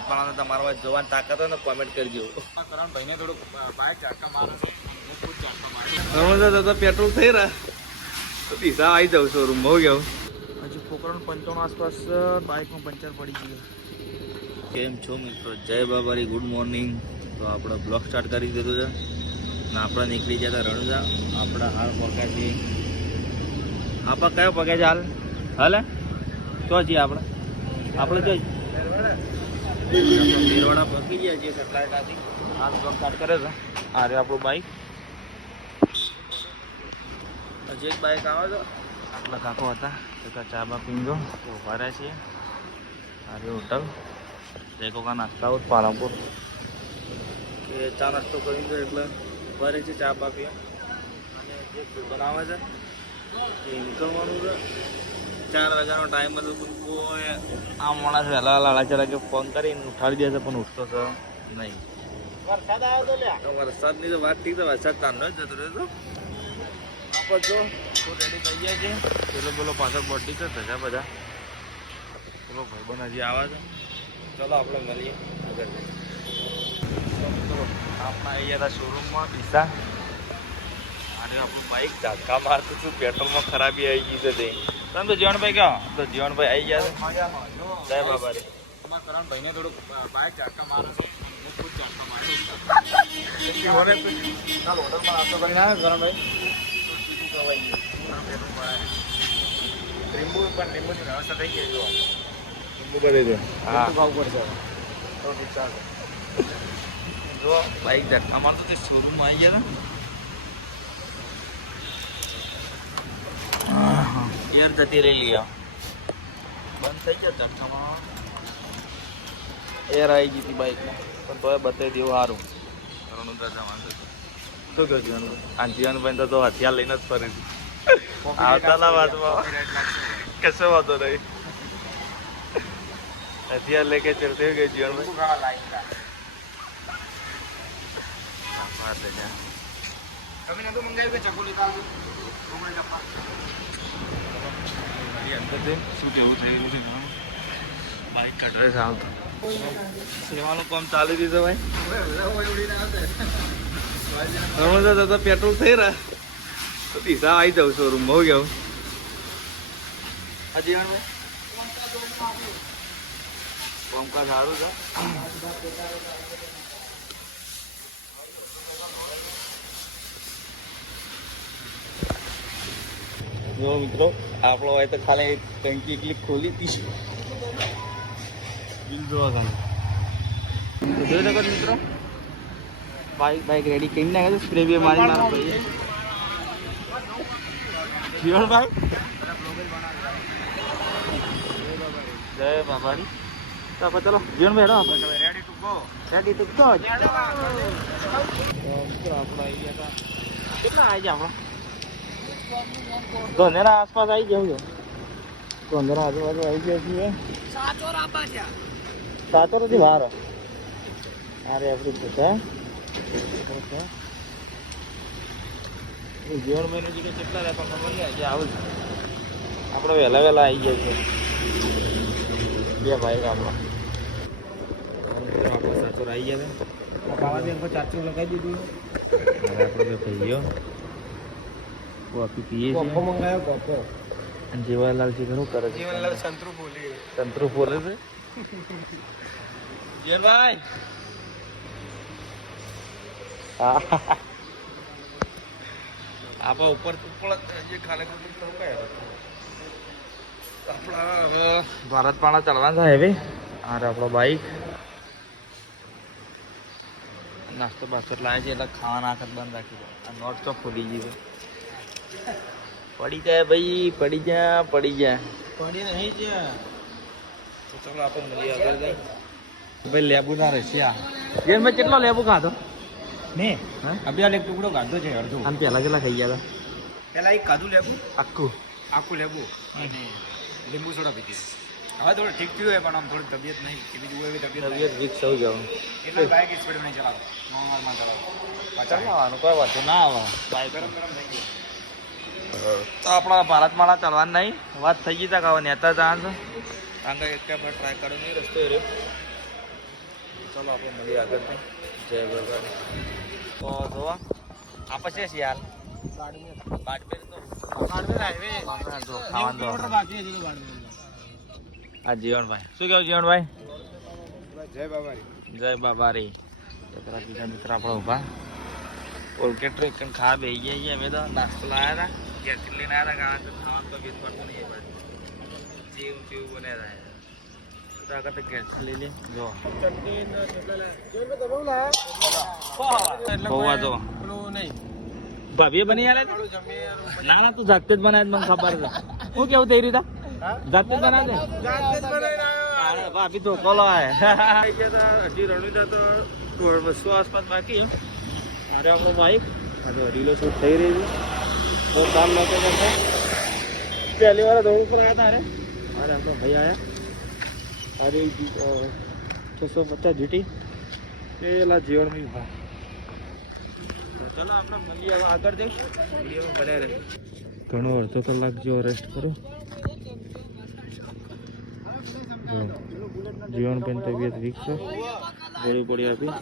ભારતમાળાને તમારા જોવાની તાકાત હોય ને કોમેન્ટ કરજો. કરણભાઈને થોડુંક બાઇક ઝાટકા મારે છે, હું ખુદ ઝાટકા મારે. રણોજા તો પેટ્રોલ થઈ રહ્યા તો દિશા આવી જાઉં શોરૂમ બહુ ગયો. હજુ પોકરણ 55 આસપાસ બાઇકમાં પંચર પડી ગયું. કેમ છો મિત્રો? જય બાબારી, ગુડ મોર્નિંગ. તો આપણે બ્લોગ સ્ટાર્ટ કરી દીધું છે ને આપણે નીકળી ગયા હતા રણોજા. આપણા હાલ પગ્યા છીએ. આપણે કયો પગ્યા છે હાલ? હાલે તો છીએ આપણે જો મેરવાડા પગી ગયા છીએ સટલાઈટાથી. હાલ બ્લોગ સ્ટાર્ટ કરે છે. આ રે આપણું બાઇક. હજી એક બાઇક આવે છે. આટલા કાકો હતા તો ચા બા પીંજો તો ઉભા રહ્યા છીએ. આ રે હોટલ દેખો કા નાસ્તા આવું પાલનપુર કે ચા નાસ્તો કરી દો એટલે ઉભા રહે છે ચા બા પીએ. અને જે બનાવે છે એ નીકળવાનું છે. 4 વાગ્યાનો ટાઈમ હતો પણ કોઈ આ માણસ વહેલા લાડા ચડા કે ફોન કરીને ઉઠાડી દે છે પણ ઉઠતો છે નહીં. વરસાદ આવ્યો તો લ્યા. વરસાદની તો વાત ઠીક છે, વરસાદ તાંડો જ જતો રહ્યો. આપણે જો રેડી થઈ ગયા છે. પેલો પેલો પાછળ બર્થડે છે ધજા બધા. પેલો ભાઈબંધ હજી આવે છે. ચલો આપણે મળીએ આગળ. ચલો આપણે આવી ગયા હતા શોરૂમમાં ડીસા. અને આપણું બાઇક ઝાટકા મારતું હતું, પેટ્રોલમાં ખરાબી આવી ગઈ છે. તે તમે તો જીવનભાઈ કહો તો જીવનભાઈ આવી ગયા છે. જય બાબા રે. એમાં કરણભાઈને થોડુંક બાઇક ઝાટકા મારે છે, હું ખુદ ઝાટકા મારી. કાલ હોટલમાં નાસ્તો કરીને આવે કરણભાઈ. લીંબુ પણ લીંબુની વ્યવસ્થા થઈ ગઈ જો. લીંબુ કરી દે. હા ભાવ ઉપર છે. જો બાઇક ઝાટકા મારતો તે શોરૂમમાં આવી ગયા હતા. એર જતી રહેલી બંધ થઈ ગયા ઝટકામાં. એર આવી ગઈ હતી બાઇકમાં પણ તોય બતાવી દેવું સારું. રણોજા જવાનું શું કહ્યું જીવનભાઈ? આ જીવનભાઈ તો હથિયાર લઈને જ ફરે છે. આવતાના વાતમાં કશો વાંધો નહીં. હથિયાર લેકે ચલતે હોય ગઈ જીવનભાઈ. તમે નતું મંગાવ્યું કે ચકુલી કાલ અંદર શું કેવું થયેલું છે બાઇક કાઢે છે હાલ તો સેવાનું કામ ચાલી રહ્યું છે ભાઈ. રણોજા જતા પેટ્રોલ થઈ રહ્યા તો દિશા આવી જાઉં શોરૂમ બહુ ગયો. હજી કામકાજ સારું છે. જો મિત્રો આપણો હોય તો ખાલી ટંકી એટલી ખોલી હતી. બિલ જોવા ખાલી જોઈ શકો મિત્રો. બાઇક રેડી કરી નાખે છે. સ્પ્રે બી મારી નાખો જીવનભાઈ. જય બાબારી. તો આપણે ચલો જીવનભાઈ હેડો રેડી ટુ ગો. રેડી તો મિત્રો આપણે આવી ગયા હતા. કેટલા આવી ગયા આપણે? ધોનેરા આસપાસ આવી ગયું છે. ધોનેરા આજુબાજુ આવી ગયા છીએ. સાચો નથી બહાર. અરે આપણી પૂછા જીવન મહિનો જીરો કેટલા રહેતા ખબર નહીં. આજે આવું આપણે વહેલા વહેલા આવી ગયા છે. બે ભાઈ આપણા આપણે સાચો આવી ગયા છે. ખાવાથી એમ ચાચું લગાવી દીધું. હવે આપણે બે ભાઈઓ કોફી પીએ છીએ. કોફો મંગાવ્યો કોફો. અને જીવનલાલ છે શું કરે છે? જીવનલાલ સંતરું બોલી. સંતરું બોલે છે. જીવનભાઈ આપણા ઉપર ખાલી આપણા ભારતમાળા ચાલવાના છે હવે. અરે આપણો બાઇક નાસ્તો બાસ્તો લાવે છે એટલે ખાવાના આખત બંધ રાખી દે. આ નોટ તો ખોલી ગઈ છે. પડી જાય ભાઈ, પડી જા પડી જા. પડી નહીં છે. તો ચાલો આપણે મળીએ આગળ જઈ. ભાઈ લેબુ ના રહેશે આ. જેન ભાઈ કેટલો લેબુ ખાધો? મેં અભિયાલ એક ટુકડો કાઢો છે અડધો. આમ પહેલા કેટલા ખાઈ ગયા પેલા એક કાધું લેબુ આખું આખું લેબુ અને લીંબુ સોડા પીધી. હવે થોડું ઠીક થયું હોય પણ આમ થોડી તબિયત નહીં કે બીજું કોઈ એવી તબિયત વીક થઈ જવું. એટલે બાઇક સ્પીડ નહીં ચલાવો, નોર્મલમાં ચલાવો. ચલાવવાનું કોઈ વાંધો ના આવે. બાઇક ગરમ ગરમ થઈ ગયું. તો આપણા ભારતમાળા ચાલવાનું નહીં. વાત થઈ ગઈ તા ખાવા નેતા ચાન્સ આગળ એક ટ્રાય કર્યો નહીં રસ્તો રહ્યો ચલો આપણે મળીએ આગળથી. જય ભગવાન. તો જોવા આપણે છે યાર બાડમેર તો જો ખાવાનું આ જીવનભાઈ શું કેવું જીવનભાઈ? જય બાબારી. જય બાબારી. છોકરા બીજા મિત્ર આપણે ઊભા ઓલકેટ્રો એક ખા બે ગયા અમે તો નાસ્તો લાવ્યા હતા ઘેરથી લઈને આવ્યા હતા કારણ કે ખાવાનું તો બેસ પડતું નહીં ભાઈ જેવું તેવું બને થાય તો આગળ તો ઘેરથી લઈ લે જો પૌવા જો ભાભીએ બની આલે ના ના તું જાતે જ બનાવે મને ખબર છે હું કેવું થઈ રીતે જાતે જ બનાવે અરે ભાભી તો કોલો હજી રણુજા તો 200 આસપાસ બાકી અરે આપણો બાઈક આજે રીલો શૂટ થઈ રહી છે તો કામ લોકેશન છે પહેલી વાર રોડ ઉપર આવ્યા હતા અરે આપણો ભાઈ આવ્યા અરે 650 જીટી પેલા જીવનમાં હા ચલો આપણે મળીએ હવે આગળ જઈશું વિડીયોમાં બને રહે ઘણો અડધો કલાક જેવો રેસ્ટ કરો જીવનબેન તબિયત વીક છે ગોળી બોળી આપી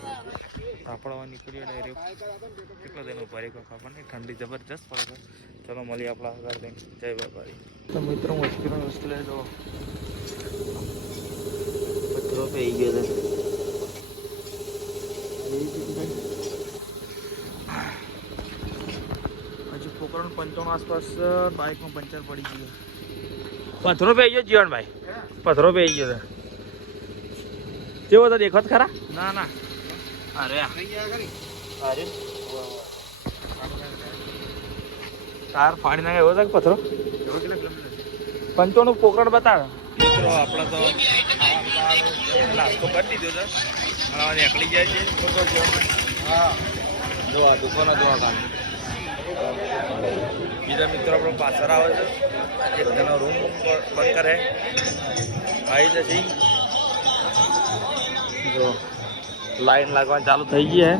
આપણા નીકળીએ ડાયરેક્ટ કેટલો દિન ઉભા રહી ખબર નહીં ઠંડી જબરજસ્ત પડે છે ચલો મળીએ આપણા આગળ જઈને જય બાબારી તો મિત્રો મુશ્કેલ જો પથ્થરો પી ગયો છે હજુ પોકરણ 55 આસપાસ બાઇકમાં પંચર પડી ગયો પથ્થરો પી ગયો જીવનભાઈ પથ્થરો પી ગયો છે કેવો તો દેખો ખરા ના ના અરે અરે તાર પાણી નાખે એવો છે કે પથ્થરો 55 પોકરણ બતાવે મિત્રો આપણે તો નાસ્તો કરી દીધો છે નીકળી જાય છે હા જો આ દુકાનો જોવા કામ બીજા મિત્રો આપણો પાછળ આવે છે એક તેનો રૂમ બંધ કરે આવી જશે જો લાઈન લાગવાનું ચાલુ થઈ ગઈ હે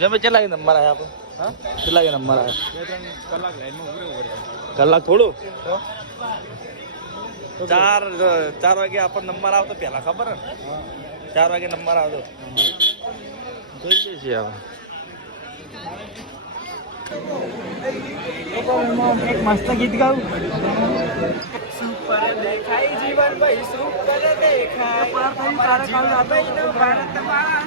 જમે કેટલા નંબર આવ્યા આપણે હા કેટલા નંબર આવ્યા 2-3 કલાક લાઈનમાં ઉભું કલાક થોડું 4 વાગે આપણને નંબર આવતો પહેલા ખબર ને 4 વાગે નંબર આવતો જોઈએ છીએ હવે એક મસ્ત ગીત ગાવું સુપર દેખાય જીવન ભાઈ સુપર દેખાય ભારત મારા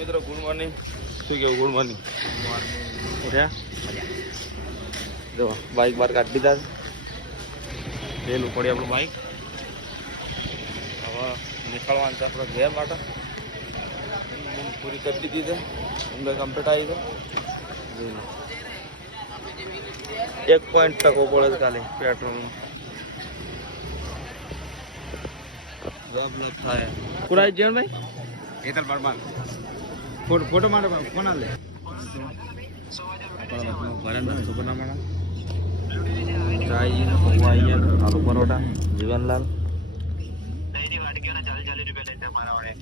મિત્રો ગુડ મોર્નિંગ શું કેવું ગુડ મોર્નિંગ ઉઠ્યા જો બાઇક બહાર કાઢી દીધા પેલું પડી આપણું બાઇક હવે નીકળવાનું છે આપણે ઘેર માટે પૂરી કરી દીધી છે અંદર કમ્પ્લીટ આવી છે 1 પોઈન્ટ ટકો પડે કાલે પેટ્રોલનું થાય પૂરા જીવનભાઈ હેતલ પરમાર ફોટો માટે ફોન આલે ચાય આલુ પરોઠા જીવનલાલ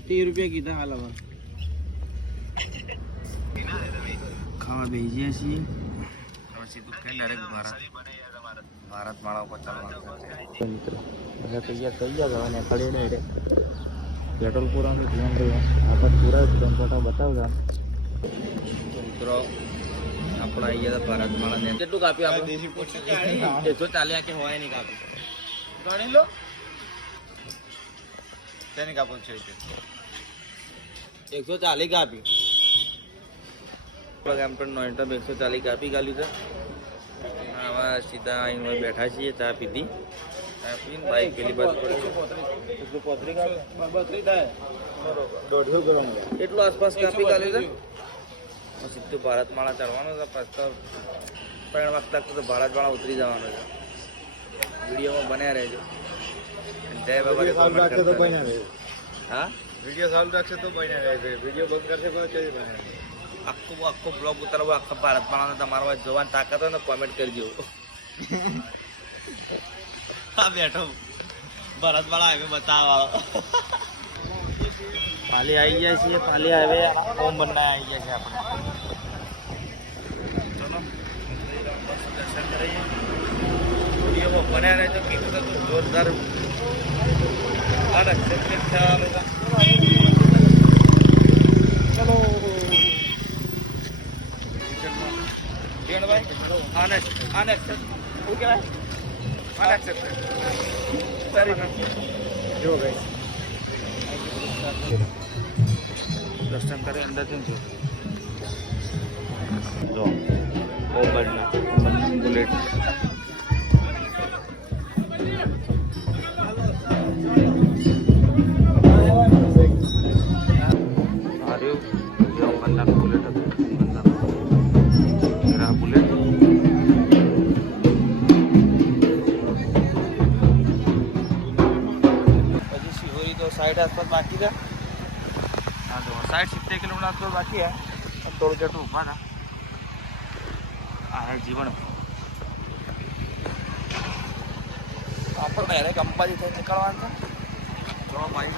30 રૂપિયા કીધા હાલ હવે ખાવા બેસીએ છીએ હવે સીધું કઈ ડાયરેક્ટ ભારત માળા ઉપર ચાલવાનું છે મિત્રો બધા તૈયાર થઈ ગયા હવે નીકળીએ ડાયરેક્ટ પેટ્રોલ પૂરાનું ધ્યાન રહ્યું આપણે પૂરા એકદમ ફોટા બતાવતા મિત્રો આપણે આવી ગયા ભારત માળા કેટલું કાપ્યું આપણે 140 કે હોય નહીં કાપ્યું ગણી લો તેની કાપવું છે 140 કાપ્યું એમ પણ 140 કાપી ગાલ્યું છે હવે સીધા અહીં બેઠા છીએ ચા પીધી ચા પીને બાઈક પેલી બાજુ એટલું આસપાસ કાપી ગાલ્યું છે સીધું ભારત માળા ચડવાનું છે પાછળ 3 વાગતા તો ભારત માળા ઉતરી જવાનું છે વિડીયોમાં બન્યા રહેજો જય બાબા હા વિડીયો ચાલુ રાખશે તો બન્યા રહેશે વિડીયો બંધ કરશે તો ચડી બને આખો બ્લોગ ઉતારવો આખા ભારતમાં તમારા જોવાની તાકાત હોય ને કોમેન્ટ કરજો. હા બેઠો ભરતવાળા હાઈવે બતાવવા પાલી આવી ગયા છીએ. પાલી હાઈવે ઓમ બંને આવી ગયા છે આપણે. ચલો દર્શન કરીએ. વિડીયોમાં બન્યા રહેજો. કીધું તો જોરદાર ચલો ભાઈ આને શું કહેવાય? જો ભાઈ દર્શન કરી અંદરથી જો ઓ બદલા બુલેટ साइड आसपास बाकी था. हाँ तो साइड 70 किलोमीटर आसपास बाकी है. अब टोल गेट ऊपर था. आ है जीवन આપણે ડાયરેક્ટ અંબાજી થઈ નીકળવાનું છે. ચલો ભાઈ